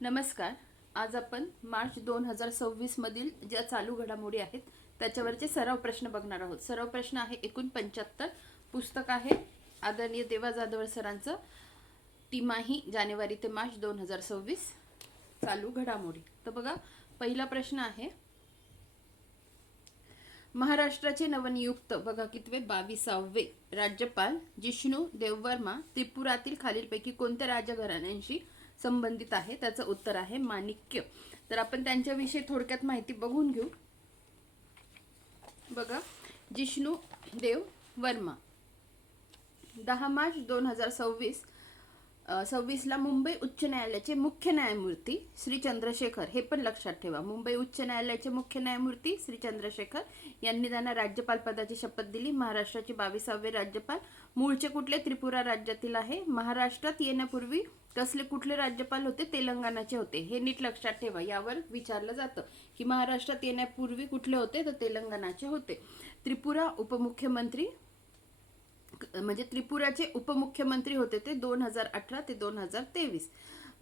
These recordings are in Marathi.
नमस्कार. आज आपण मार्च 2026 मधील ज्या चालू घडामोडी आहेत त्याच्यावरचे सराव प्रश्न बघणार आहोत. सराव प्रश्न आहे एकूण 75. पुस्तक आहे आदरणीय देवा जाधव सरांचं तिमाही जानेवारी ते मार्च 2026 चालू घडामोडी. तर बघा, पहिला प्रश्न आहे, महाराष्ट्राचे नवनियुक्त बघा कितवे 22वे राज्यपाल जिष्णू देववर्मा त्रिपुरातील खालीलपैकी कोणत्या राजघराण्यांशी संबंधित आहे? त्याचं उत्तर आहे माणिक्य. तर आपण त्यांच्याविषयी थोडक्यात माहिती बघून घेऊ. बघा, जिष्णू देव वर्मा 10 मार्च 2026 ला मुंबई उच्च न्यायालयाचे मुख्य न्यायमूर्ती श्री चंद्रशेखर, हे पण लक्षात ठेवा, मुंबई उच्च न्यायालयाचे मुख्य न्यायमूर्ती श्री चंद्रशेखर यांनी त्यांना राज्यपाल पदाची शपथ दिली. महाराष्ट्राचे 22वे राज्यपाल. मूळचे कुठले? त्रिपुरा राज्यातील आहे. महाराष्ट्रात येण्यापूर्वी कसले कुठले राज्यपाल होते? तेलंगणाचे होते. हे नीट लक्षात ठेवा, यावर विचारलं जातं की महाराष्ट्रात येण्यापूर्वी कुठले होते? तर तेलंगणाचे होते. त्रिपुरा उपमुख्यमंत्री म्हणजे त्रिपुराचे उपमुख्यमंत्री होते ते 2018 ते 2023.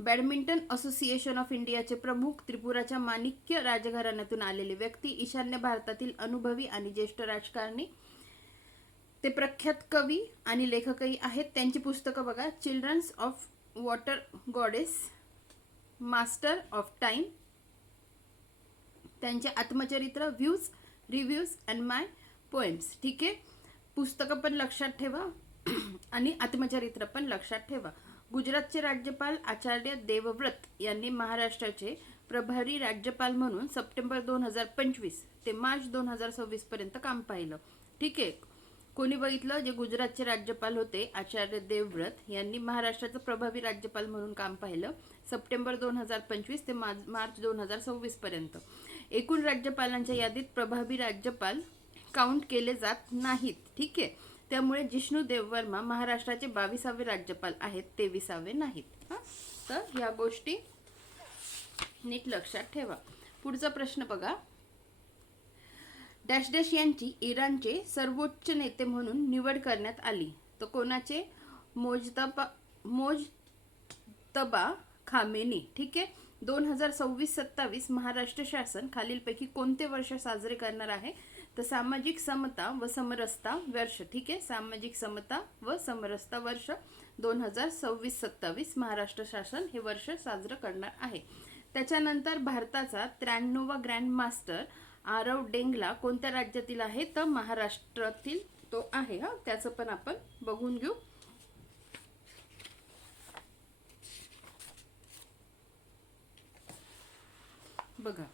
बॅडमिंटन असोसिएशन ऑफ इंडियाचे प्रमुख त्रिपुराच्या माणिक्य राजघराण्यातून आलेले व्यक्ती, ईशान्य भारतातील अनुभवी आणि ज्येष्ठ राजकारणी, ते प्रख्यात कवी आणि लेखकही आहेत. त्यांची पुस्तकं बघा, children's of water goddess, master of time, त्यांचे आत्मचरित्र, views, reviews and my poems. ठीक आहे, पुस्तकं पण लक्षात ठेवा आणि आत्मचरित्र पण लक्षात ठेवा. गुजरातचे राज्यपाल आचार्य देवव्रत यांनी महाराष्ट्राचे प्रभारी राज्यपाल म्हणून सप्टेंबर 2025 ते मार्च 2026 पर्यंत काम पाहिलं. ठीक आहे, कोणी बघितलं? जे गुजरातचे राज्यपाल होते आचार्य देवव्रत यांनी महाराष्ट्राचं प्रभावी राज्यपाल म्हणून काम पाहिलं सप्टेंबर 2025 ते मार्च 2026 पर्यंत. एकूण राज्यपालांच्या यादीत प्रभावी राज्यपाल काउंट केले जात नाहीत. ठीक आहे, त्यामुळे जिष्णू देववर्मा महाराष्ट्राचे 22वे राज्यपाल आहेत, 23वे नाहीत. तर या गोष्टी नीट लक्षात ठेवा. पुढचा प्रश्न बघा, डॅश डॅश यांची इराणचे सर्वोच्च नेते म्हणून निवड करण्यात आली. तर कोणाचे? Mojtaba Khamenei. ठीक आहे, 2026-27 महाराष्ट्र शासन खालीलपैकी कोणते वर्ष साजरे करणार आहे? तर सामाजिक समता व समरसता वर्ष. ठीक आहे, सामाजिक समता व समरसता वर्ष 2026-27 महाराष्ट्र शासन हे वर्ष साजरं करणार आहे. त्याच्यानंतर भारताचा 93वा ग्रँड मास्टर आरव डेंगला कोणत्या राज्यातील आहे? तर महाराष्ट्रातील तो आहे. त्याचं पण आपण बघून घेऊ. बघा,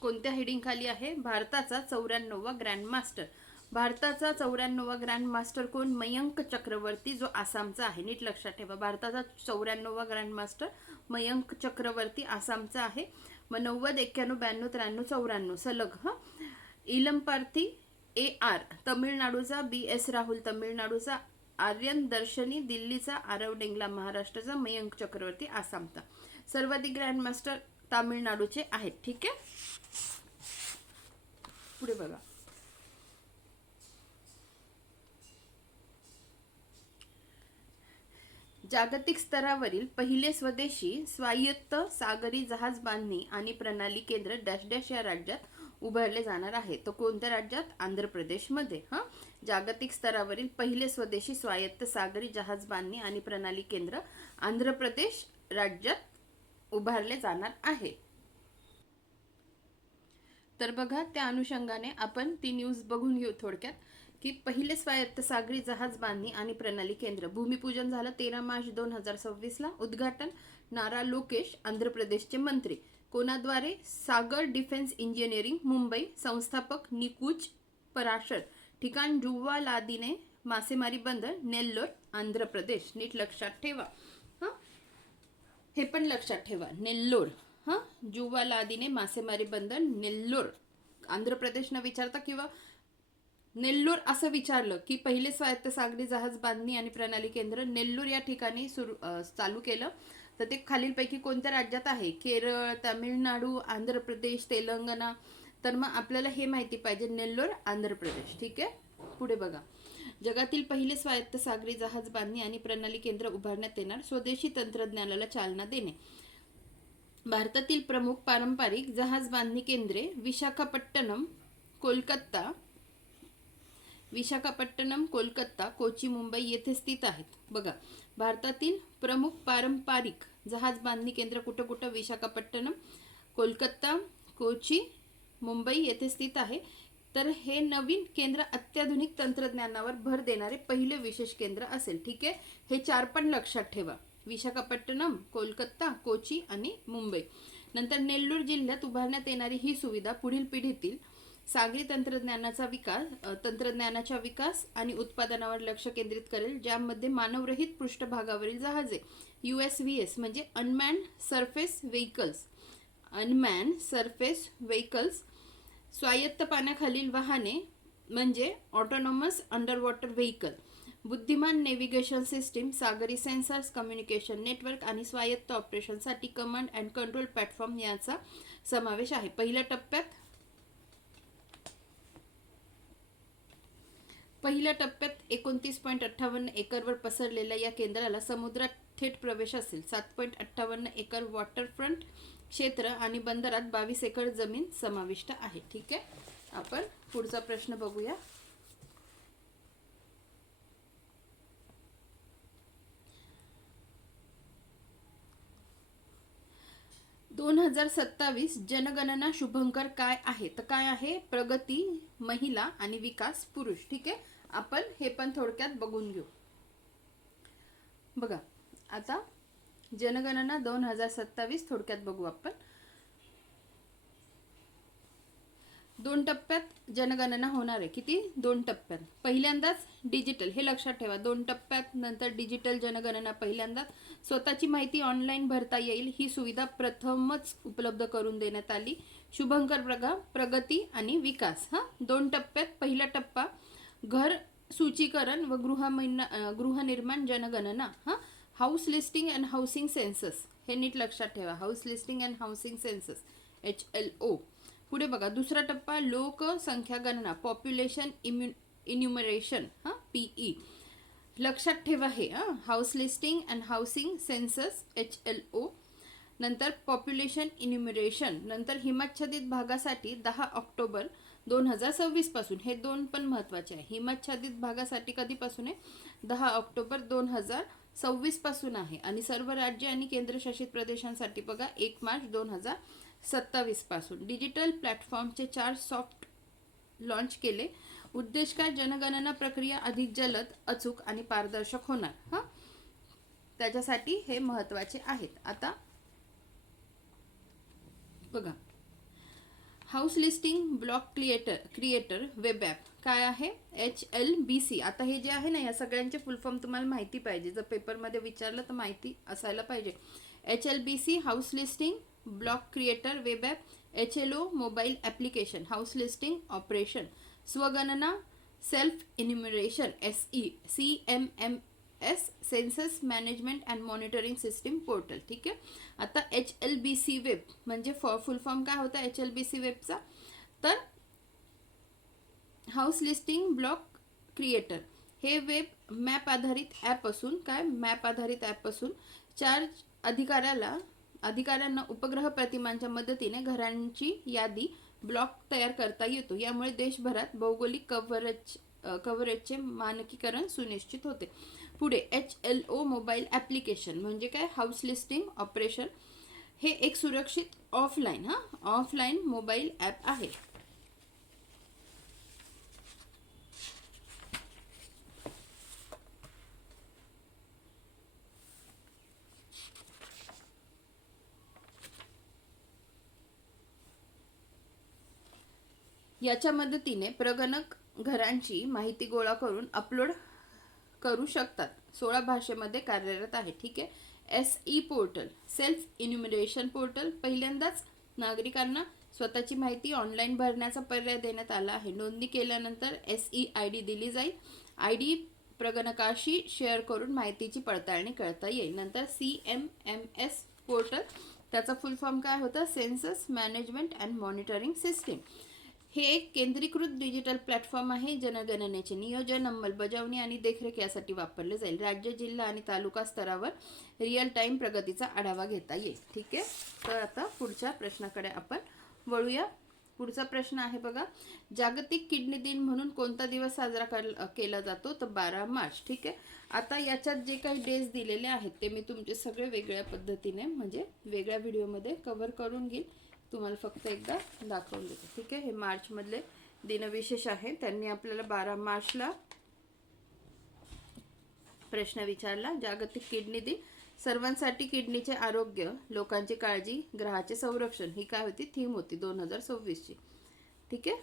कोणत्या हेडिंग खाली आहे? भारताचा 94वा ग्रँड मास्टर. भारताचा 94वा ग्रँड मास्टर कोण? मयंक चक्रवर्ती, जो आसामचा आहे. नीट लक्षात ठेवा, भारताचा 94वा ग्रँड मास्टर मयंक चक्रवर्ती आसामचा आहे. मग 90, 91, 92, 93, 94 सलग. इलमपार्थी AR तमिळनाडूचा, BS राहुल तमिळनाडूचा, आर्यन दर्शनी दिल्लीचा, आरव डेंगला महाराष्ट्राचा, मयंक चक्रवर्ती आसामचा. सर्वाधिक ग्रँड मास्टर तामिळनाडूचे आहेत. ठीक आहे, पुढे बघा, जागतिक स्तरावरील पहिले स्वदेशी स्वायत्त सागरी जहाज बांधणी आणि प्रणाली केंद्र डॅश डॅश या राज्यात उभारले जाणार आहे. तो कोणत्या राज्यात? आंध्र प्रदेशमध्ये. जागतिक स्तरावरील पहिले स्वदेशी स्वायत्त सागरी जहाज बांधणी आणि प्रणाली केंद्र आंध्र प्रदेश राज्यात उभारले जाणार आहे. तर बघा, त्या अनुषंगाने आपण ती न्यूज बघून घेऊ थोडक्यात की पहिले स्वायत्त सागरी जहाज बांधणी आणि प्रणाली केंद्र भूमिपूजन झालं 13 मार्च 2026 ला. उद्घाटन नारा लोकेश, आंध्र प्रदेशचे मंत्री. कोणाद्वारे? सागर डिफेन्स इंजिनिअरिंग, मुंबई. संस्थापक निकुंज पराशर. ठिकाण जुव्वालादिने मासेमारी बंदर, नेल्लोर, आंध्र प्रदेश. नीट लक्षात ठेवा, हे पण लक्षात ठेवा, नेल्लोर. जुव्वालादिने मासेमारी बंदर, नेल्लोर, आंध्र प्रदेश न विचारता किंवा नेल्लोर असं विचारलं की पहिले स्वायत्त सागरी जहाज बांधणी आणि प्रणाली केंद्र नेल्लोर या ठिकाणी चालू केलं, तर ते खालीलपैकी कोणत्या राज्यात आहे? केरळ, तामिळनाडू, आंध्र प्रदेश, तेलंगणा. तर मग आपल्याला हे माहिती पाहिजे, नेल्लोर, आंध्र प्रदेश. ठीक आहे, पुढे बघा, जगातील पहिले स्वायत्त सागरी जहाज बांधणी आणि प्रणाली केंद्र उभारण्यात येणार. स्वदेशी तंत्रज्ञानाला चालना देणे. भारतातील प्रमुख पारंपरिक जहाज बांधणी केंद्रे विशाखापट्टणम, कोलकाता, कोची, मुंबई येथे स्थित आहेत. बघा, भारतातील प्रमुख पारंपरिक जहाज बांधणी केंद्र कुठं कुठं? विशाखापट्टणम, कोलकाता, कोची, मुंबई येथे स्थित आहे. तर हे नवीन केंद्र अत्याधुनिक तंत्रज्ञानावर भर देणारे पहिले विशेष केंद्र असेल. ठीक आहे, हे 4 पण लक्षात ठेवा. विशाखापट्टणम, कोलकाता, कोची आणि मुंबई. नंतर नेल्लोर जिल्ह्यात उभारण्यात येणारी ही सुविधा पुढील पिढीतील सागरी तंत्रज्ञानाच्या विकास आणि उत्पादनावर लक्ष केंद्रित करेल, ज्यामध्ये मानवरहित पृष्ठभागावरील जहाजे USVS म्हणजे अनमॅन्ड सरफेस व्हेइकल्स, स्वायत्त पाण्याखालील वाहने म्हणजे ऑटोनॉमस अंडर वॉटर व्हेइकल, बुद्धिमान नेव्हिगेशन सिस्टीम, सागरी सेन्सर्स, कम्युनिकेशन नेटवर्क आणि स्वायत्त ऑपरेशनसाठी कमांड अँड कंट्रोल प्लॅटफॉर्म यांचा समावेश आहे. पहिल्या टप्प्यात 29.58 एकरवर पसरलेल्या या केंद्राला समुद्रात थेट प्रवेश असेल. 7.58 एकर वॉटरफ्रंट क्षेत्र आणि बंदरात 22 एकर जमीन समाविष्ट आहे. ठीक आहे, आपण पुढचा प्रश्न बघूया. (2027) जनगणना शुभंकर काय आहे? तर काय आहे? प्रगती महिला आणि विकास पुरुष. ठीक आहे, आपण हे पण थोडक्यात बघून घेऊ. बघा, आता जनगणना 2027 थोडक्यात बघू आपण. 2 टप्प्यात जनगणना होणार आहे. किती? 2 टप्प्यात. पहिल्यांदाच डिजिटल, हे लक्षात ठेवा, 2 टप्प्यात. नंतर डिजिटल जनगणना पहिल्यांदाच. स्वतःची माहिती ऑनलाईन भरता येईल ही सुविधा प्रथमच उपलब्ध करून देण्यात आली. शुभंकर बघा, प्रगती आणि विकास. 2 टप्प्यात. पहिला टप्पा घर सूचीकरण व गृहनिर्माण जनगणना. House listing and housing census, हे नीट लक्षात ठेवा. House listing and housing census, HLO. पुढे बघा, दुसरा टप्पा लोकसंख्या गणना, पॉप्युलेशन इन्युमरेशन, PE. लक्षात ठेवा हे. House listing and housing census, HLO. नंतर पॉप्युलेशन इन्युमरेशन. नंतर हिमाच्छादित भागासाठी 10 ऑक्टोबर 2026 पासून. हे 2 पण महत्वाचे आहे. हिमाच्छादित भागासाठी कधीपासून आहे? 10 ऑक्टोबर 2026 पासून आहे. आणि सर्व राज्य आणि केंद्रशासित प्रदेशांसाठी बघा 1 मार्च 2027 पासून. डिजिटल प्लॅटफॉर्मचे 4 सॉफ्ट लॉन्च केले. उद्देश काय? जनगणना प्रक्रिया अधिक जलद, अचूक आणि पारदर्शक होणार. त्याच्यासाठी हे महत्वाचे आहेत. आता बघा, house listing block creator web app काय आहे? HLBC. आता हे जे आहे ना, या सगळ्यांचे फुल फॉर्म तुम्हाला माहिती पाहिजे. जर पेपरमध्ये विचारलं तर माहिती असायला पाहिजे. HLBC house listing block creator web app. HLO mobile application house listing operation. स्वगणना self enumeration CMMS census management and monitoring system portal. ठीक आहे. आता HLBC वेब म्हणजे फुल फॉर्म काय होता HLBC वेबचा? तर हाऊस लिस्टिंग ब्लॉक क्रिएटर हे वेब मॅप आधारित ॲप असून 4 अधिकाऱ्यांना उपग्रह प्रतिमांच्या मदतीने घरांची यादी ब्लॉक तयार करता येतो. यामुळे देशभरात भौगोलिक कव्हरेजचे मानकीकरण सुनिश्चित होते. पुढे HLO मोबाईल ॲप्लिकेशन म्हणजे काय? House listing operation. हे एक सुरक्षित ऑफलाईन मोबाईल ॲप आहे. याच्या मदतीने प्रगणक घरांची माहिती गोळा करून अपलोड करू शकतात. 16 भाषेमध्ये कार्यरत आहे. ठीक आहे. SE portal self enumeration portal. पहिल्यांदाच नागरिकांना स्वतःची माहिती ऑनलाईन भरण्याचा पर्याय देण्यात आला आहे. नोंदणी केल्यानंतर SE ID दिली जाईल. ID प्रगणकाशी शेअर करून माहितीची पडताळणी करता येईल. नंतर CMMS पोर्टल, त्याचा फुल फॉर्म काय होता? Census management and monitoring system. हे एक केंद्रीकृत डिजिटल प्लॅटफॉर्म आहे. जनगणनेचे नियोजन, अंमलबजावणी आणि देखरेख यासाठी वापरले जाईल. राज्य, जिल्हा आणि तालुका स्तरावर रिअल टाइम प्रगतीचा आढावा घेता येईल. ठीक आहे. तर आता पुढच्या प्रश्नाकडे आपण वळूया. पुढचा प्रश्न आहे बघा, जागतिक किडनी दिन म्हणून कोणता दिवस साजरा केला जातो? तर 12 मार्च. ठीक आहे. आता याच्यात जे काही डेज दिलेले आहेत ते मी तुमचे सगळे वेगळ्या पद्धतीने म्हणजे वेगळ्या व्हिडिओमध्ये कव्हर करून घेईन. तुम्हाला फक्त एकदा दाखवून देते. ठीक आहे. हे मार्च मधले दिनविशेष आहे. त्यांनी आपल्याला 12 मार्चला प्रश्न विचारला. जागतिक किडनी दिन, सर्वांसाठी किडनीचे आरोग्य, लोकांची काळजी, ग्रहाचे संरक्षण, ही काय होती? थीम होती 2026 ची. ठीक आहे.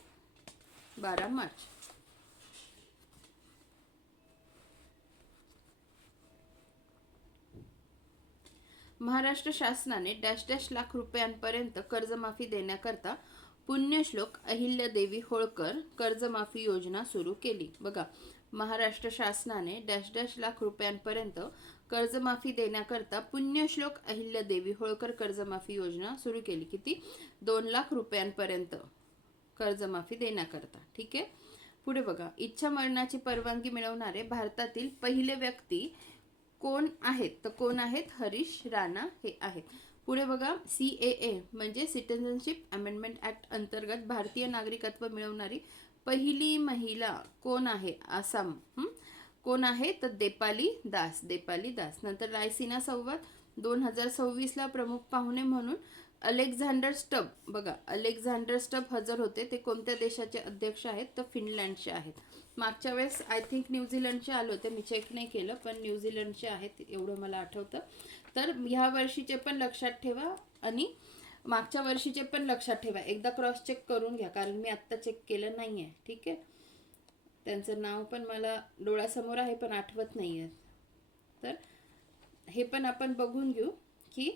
12 मार्च. महाराष्ट्र शासनाने डॅश डॅश लाख रुपयांपर्यंत कर्जमाफी देण्याकरता पुण्यश्लोक अहिल्यादेवी होळकर कर्जमाफी योजना सुरू केली. बघा, महाराष्ट्र शासनाने डॅश डॅश लाख रुपयांपर्यंत कर्जमाफी देण्याकरता पुण्यश्लोक अहिल्यादेवी होळकर कर्जमाफी योजना सुरू केली. किती? 2 लाख रुपयांपर्यंत कर्जमाफी देण्याकरता. ठीक आहे. पुढे बघा, इच्छा मरणाची परवानगी मिळवणारे भारतातील पहिले व्यक्ती कोण आहेत? तर कोण आहेत? हरीश राणा हे आहेत. पुढे बघा, CAA म्हणजे सिटिझनशिप अमेंडमेंट ऍक्ट अंतर्गत भारतीय नागरिकत्व मिळवणारी पहिली महिला कोण आहे? आसाम. कोण आहे? तर देपाली दास. देपाली दास. नंतर रायसिना संवाद 2026 ला प्रमुख पाहुणे म्हणून अलेक्झांडर स्टब. बघा, अलेक्झांडर स्टब हजर होते. ते कोणत्या देशाचे अध्यक्ष आहेत? तर फिनलँडचे आहेत. मागच्या वेळेस आय थिंक न्यूझीलंडचे आले होते, मी चेक नाही केलं, पण न्यूझीलंडचे आहेत एवढं मला आठवतं. तर ह्या वर्षीचे पण लक्षात ठेवा आणि मागच्या वर्षीचे पण लक्षात ठेवा. एकदा क्रॉस चेक करून घ्या, कारण मी आत्ता चेक केलं नाही आहे. ठीक आहे. त्यांचं नाव पण मला डोळ्यासमोर आहे पण आठवत नाही आहे. तर हे पण आपण बघून घेऊ की